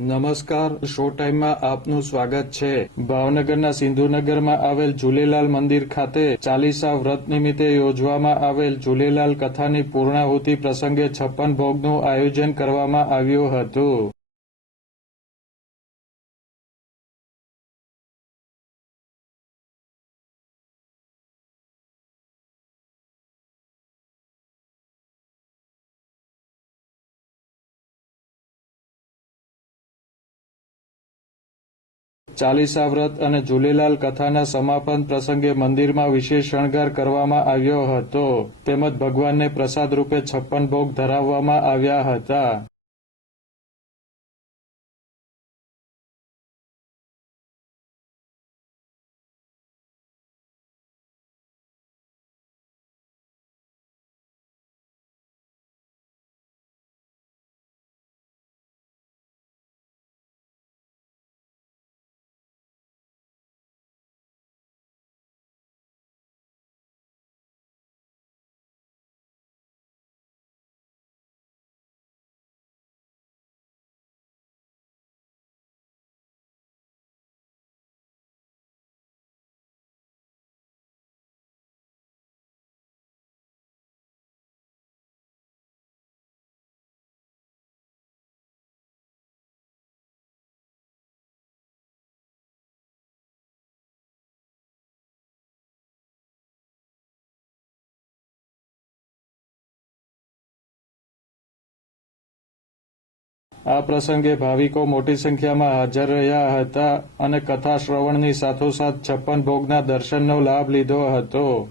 નમસ્કાર શો ટાઈમમાં આપનું સ્વાગત છે. ભાવનગરના સિંધુનગરમાં આવેલ ઝૂલેલાલ મંદિર ખાતે ચાલીસા વ્રત નિમિત્તે યોજવામાં આવેલ ઝુલેલાલ કથાની પૂર્ણાહુતિ પ્રસંગે છપ્પન ભોગનું આયોજન કરવામાં આવ્યું હતું. ચાલીસા વ્રત અને ઝૂલેલાલ કથાના સમાપન પ્રસંગે મંદિરમાં વિશેષ શણગાર કરવામાં આવ્યો હતો. તેમજ ભગવાનને પ્રસાદ રૂપે છપ્પન ભોગ ધરાવવામાં આવ્યા હતા. આ પ્રસંગે ભાવિકો મોટી સંખ્યામાં હાજર રહ્યા હતા અને કથા શ્રવણની સાથોસાથ છપ્પન ભોગના દર્શનનો લાભ લીધો હતો.